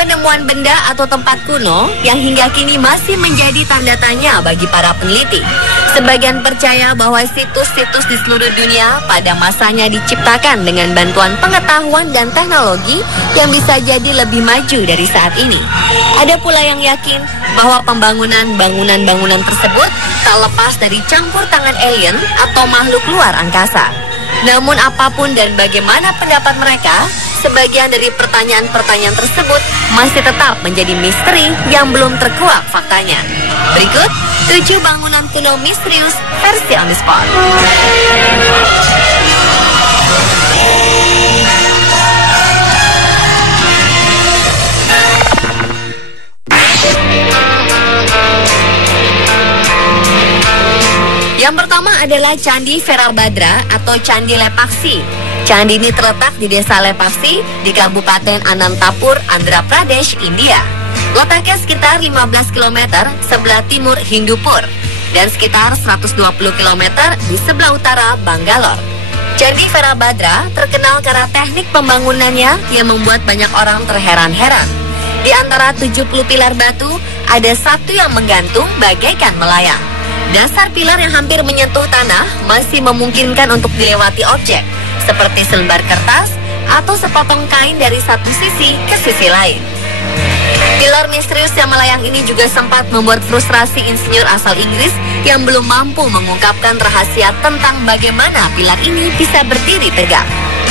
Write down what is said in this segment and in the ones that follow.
penemuan benda atau tempat kuno yang hingga kini masih menjadi tanda tanya bagi para peneliti. Sebagian percaya bahwa situs-situs di seluruh dunia pada masanya diciptakan dengan bantuan pengetahuan dan teknologi yang bisa jadi lebih maju dari saat ini. Ada pula yang yakin bahwa bangunan tersebut tak lepas dari campur tangan alien atau makhluk luar angkasa. Namun apapun dan bagaimana pendapat mereka, sebagian dari pertanyaan-pertanyaan tersebut masih tetap menjadi misteri yang belum terkuak faktanya. Berikut 7 bangunan kuno misterius versi on the spot. Yang pertama adalah Candi Virabhadra atau Candi Lepaksi. Candi ini terletak di desa Lepaksi di Kabupaten Anantapur, Andhra Pradesh, India. Letaknya sekitar 15 km sebelah timur Hindupur dan sekitar 120 km di sebelah utara Bangalore. Candi Virabhadra terkenal karena teknik pembangunannya yang membuat banyak orang terheran-heran. Di antara 70 pilar batu, ada satu yang menggantung bagaikan melayang. Dasar pilar yang hampir menyentuh tanah masih memungkinkan untuk dilewati objek, seperti selembar kertas atau sepotong kain dari satu sisi ke sisi lain. Pilar misterius yang melayang ini juga sempat membuat frustrasi insinyur asal Inggris yang belum mampu mengungkapkan rahasia tentang bagaimana pilar ini bisa berdiri tegak.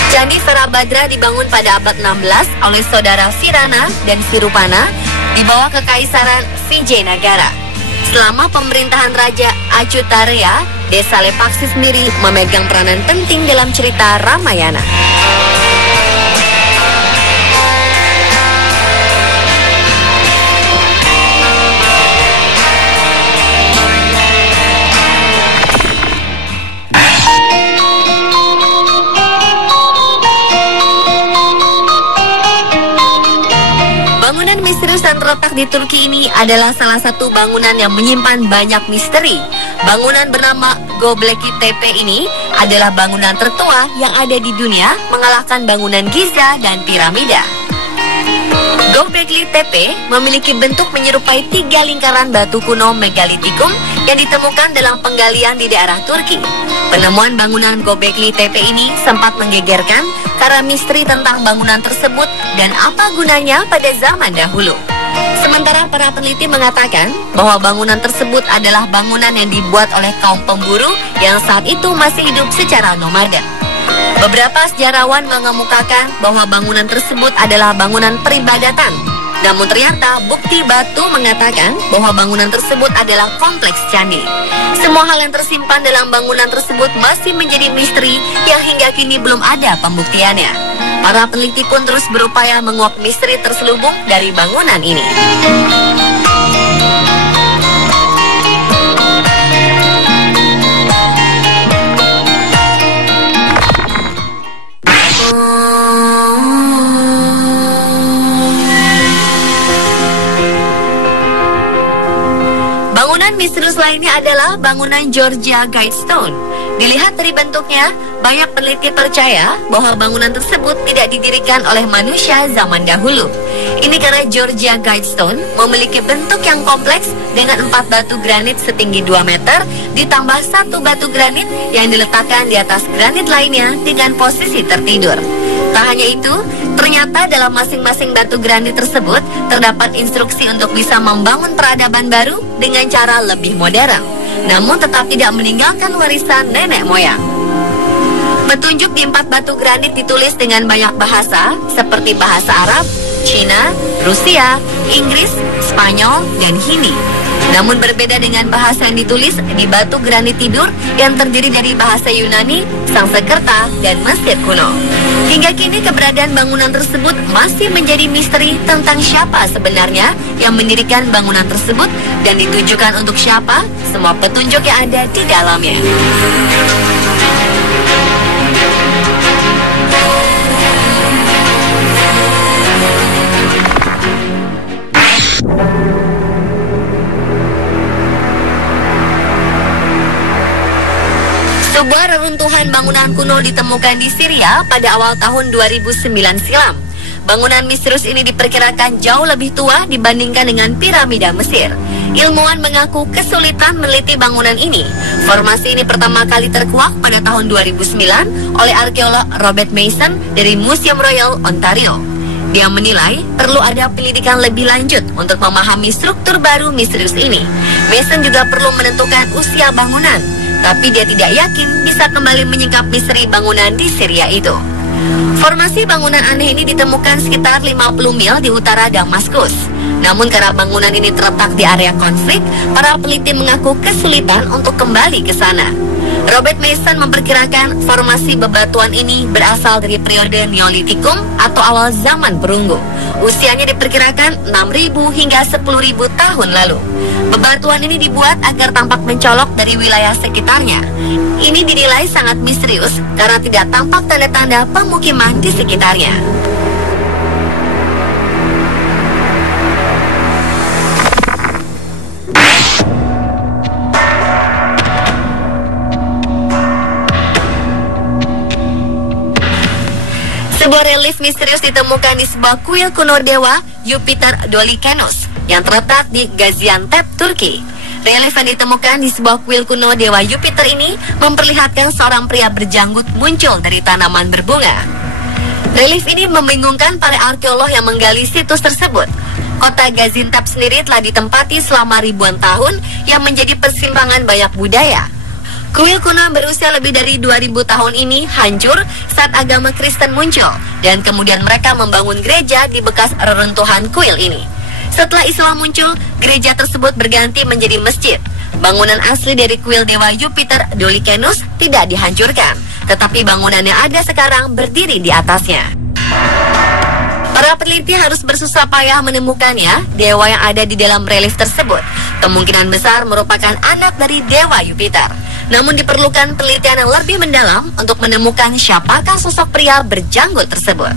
Candi Virabhadra dibangun pada abad 16 oleh saudara Virana dan Virupana di bawah kekaisaran Vijayanagara. Selama pemerintahan Raja Achyutarya, desa Lepaksi sendiri memegang peranan penting dalam cerita Ramayana. Bangunan misterius yang terletak di Turki ini adalah salah satu bangunan yang menyimpan banyak misteri. Bangunan bernama Göbekli Tepe ini adalah bangunan tertua yang ada di dunia, mengalahkan bangunan Giza dan piramida. Göbekli Tepe memiliki bentuk menyerupai 3 lingkaran batu kuno megalitikum yang ditemukan dalam penggalian di daerah Turki. Penemuan bangunan Göbekli Tepe ini sempat menggegerkan karena misteri tentang bangunan tersebut dan apa gunanya pada zaman dahulu. Sementara para peneliti mengatakan bahwa bangunan tersebut adalah bangunan yang dibuat oleh kaum pemburu yang saat itu masih hidup secara nomaden. Beberapa sejarawan mengemukakan bahwa bangunan tersebut adalah bangunan peribadatan. Namun ternyata bukti batu mengatakan bahwa bangunan tersebut adalah kompleks candi. Semua hal yang tersimpan dalam bangunan tersebut masih menjadi misteri yang hingga kini belum ada pembuktiannya. Para peneliti pun terus berupaya menguak misteri terselubung dari bangunan ini. Misterius lainnya adalah bangunan Georgia Guidestone. Dilihat dari bentuknya, banyak peneliti percaya bahwa bangunan tersebut tidak didirikan oleh manusia zaman dahulu. Ini karena Georgia Guidestone memiliki bentuk yang kompleks dengan 4 batu granit setinggi 2 meter ditambah 1 batu granit yang diletakkan di atas granit lainnya dengan posisi tertidur. Tak hanya itu, ternyata dalam masing-masing batu granit tersebut terdapat instruksi untuk bisa membangun peradaban baru dengan cara lebih modern, namun tetap tidak meninggalkan warisan nenek moyang. Petunjuk di 4 batu granit ditulis dengan banyak bahasa seperti bahasa Arab, Cina, Rusia, Inggris, Spanyol, dan Hindi. Namun berbeda dengan bahasa yang ditulis di batu granit tidur yang terdiri dari bahasa Yunani, Sanskerta, dan Mesir kuno. Hingga kini keberadaan bangunan tersebut masih menjadi misteri tentang siapa sebenarnya yang mendirikan bangunan tersebut dan ditujukan untuk siapa semua petunjuk yang ada di dalamnya. Sebuah reruntuhan bangunan kuno ditemukan di Syria pada awal tahun 2009 silam. Bangunan misterius ini diperkirakan jauh lebih tua dibandingkan dengan piramida Mesir. Ilmuwan mengaku kesulitan meneliti bangunan ini. Formasi ini pertama kali terkuak pada tahun 2009 oleh arkeolog Robert Mason dari Museum Royal Ontario. Dia menilai perlu ada penyelidikan lebih lanjut untuk memahami struktur baru misterius ini. Mason juga perlu menentukan usia bangunan, tapi dia tidak yakin bisa kembali menyingkap misteri bangunan di Syria itu. Formasi bangunan aneh ini ditemukan sekitar 50 mil di utara Damaskus. Namun karena bangunan ini terletak di area konflik, para peneliti mengaku kesulitan untuk kembali ke sana. Robert Mason memperkirakan formasi bebatuan ini berasal dari periode Neolitikum atau awal zaman perunggu. Usianya diperkirakan 6.000 hingga 10.000 tahun lalu. Bebatuan ini dibuat agar tampak mencolok dari wilayah sekitarnya. Ini dinilai sangat misterius karena tidak tampak tanda-tanda pemukiman di sekitarnya. Sebuah relief misterius ditemukan di sebuah kuil kuno dewa Jupiter Dolikenus yang terletak di Gaziantep, Turki. Relief yang ditemukan di sebuah kuil kuno dewa Jupiter ini memperlihatkan seorang pria berjanggut muncul dari tanaman berbunga. Relief ini membingungkan para arkeolog yang menggali situs tersebut. Kota Gaziantep sendiri telah ditempati selama ribuan tahun yang menjadi persimpangan banyak budaya. Kuil kuno berusia lebih dari 2000 tahun ini hancur saat agama Kristen muncul, dan kemudian mereka membangun gereja di bekas reruntuhan kuil ini. Setelah Islam muncul, gereja tersebut berganti menjadi masjid. Bangunan asli dari kuil dewa Jupiter Dolikenus tidak dihancurkan, tetapi bangunan yang ada sekarang berdiri di atasnya. Para peneliti harus bersusah payah menemukannya. Dewa yang ada di dalam relief tersebut kemungkinan besar merupakan anak dari dewa Jupiter. Namun diperlukan penelitian yang lebih mendalam untuk menemukan siapakah sosok pria berjanggut tersebut.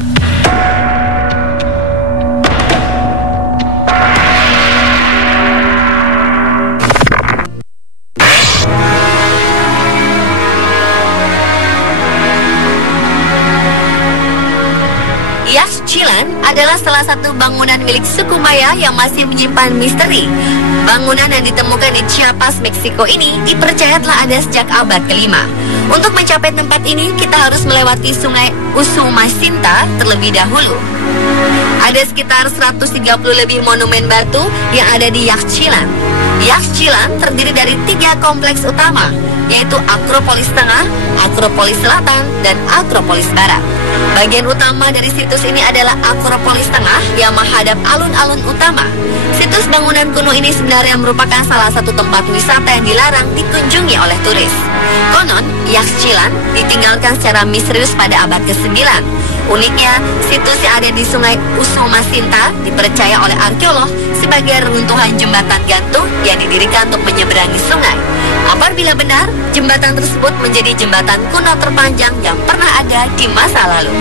Yaxchilan adalah salah satu bangunan milik suku Maya yang masih menyimpan misteri. Bangunan yang ditemukan di Chiapas, Meksiko ini dipercaya telah ada sejak abad ke-5. Untuk mencapai tempat ini, kita harus melewati sungai Usumacinta terlebih dahulu. Ada sekitar 130 lebih monumen batu yang ada di Yaxchilan. Yaxchilan terdiri dari 3 kompleks utama, yaitu Akropolis Tengah, Akropolis Selatan, dan Akropolis Barat. Bagian utama dari situs ini adalah Akropolis Tengah yang menghadap alun-alun utama. Situs bangunan kuno ini sebenarnya merupakan salah satu tempat wisata yang dilarang dikunjungi oleh turis. Konon, Yaxchilan ditinggalkan secara misterius pada abad ke-9. Uniknya, situs yang ada di sungai Usumacinta dipercaya oleh arkeolog sebagai reruntuhan jembatan gantung yang didirikan untuk menyeberangi sungai. Apabila benar, jembatan tersebut menjadi jembatan kuno terpanjang yang pernah ada di masa lalu.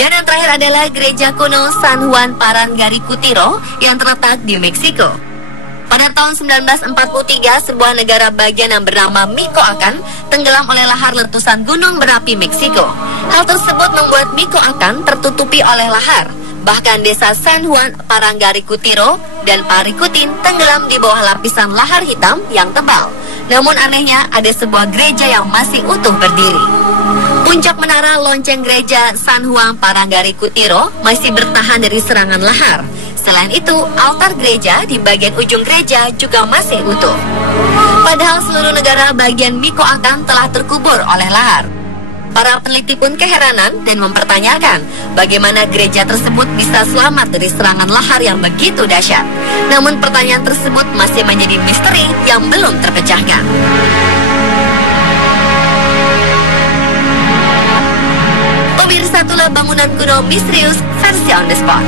Dan yang terakhir adalah gereja kuno San Juan Parangaricutiro yang terletak di Meksiko. Pada tahun 1943, sebuah negara bagian yang bernama Michoacán tenggelam oleh lahar letusan gunung berapi Meksiko. Hal tersebut membuat Michoacán tertutupi oleh lahar. Bahkan desa San Juan Parangaricutiro dan Paricutin tenggelam di bawah lapisan lahar hitam yang tebal. Namun anehnya, ada sebuah gereja yang masih utuh berdiri. Puncak menara lonceng gereja San Juan Parangaricutiro masih bertahan dari serangan lahar. Selain itu, altar gereja di bagian ujung gereja juga masih utuh. Padahal seluruh negara bagian Michoacán telah terkubur oleh lahar. Para peneliti pun keheranan dan mempertanyakan bagaimana gereja tersebut bisa selamat dari serangan lahar yang begitu dahsyat. Namun pertanyaan tersebut masih menjadi misteri yang belum terpecahkan. Pemirsa, itulah bangunan kuno misterius versi on the spot.